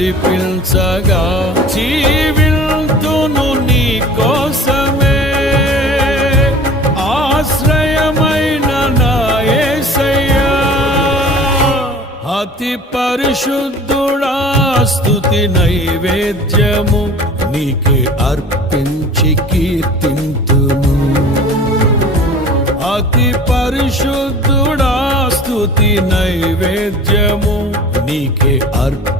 నడిపించగా జీవితును నీ కోసమే. ఆశ్రయమైన నాయసయ్యా అతి పరిశుద్ధుడా స్తుతి నైవేద్యము నీకే అర్పించి కీర్తింతును. అతి పరిశుద్ధుడా స్తుతి నైవేద్యము నీకే అర్పించి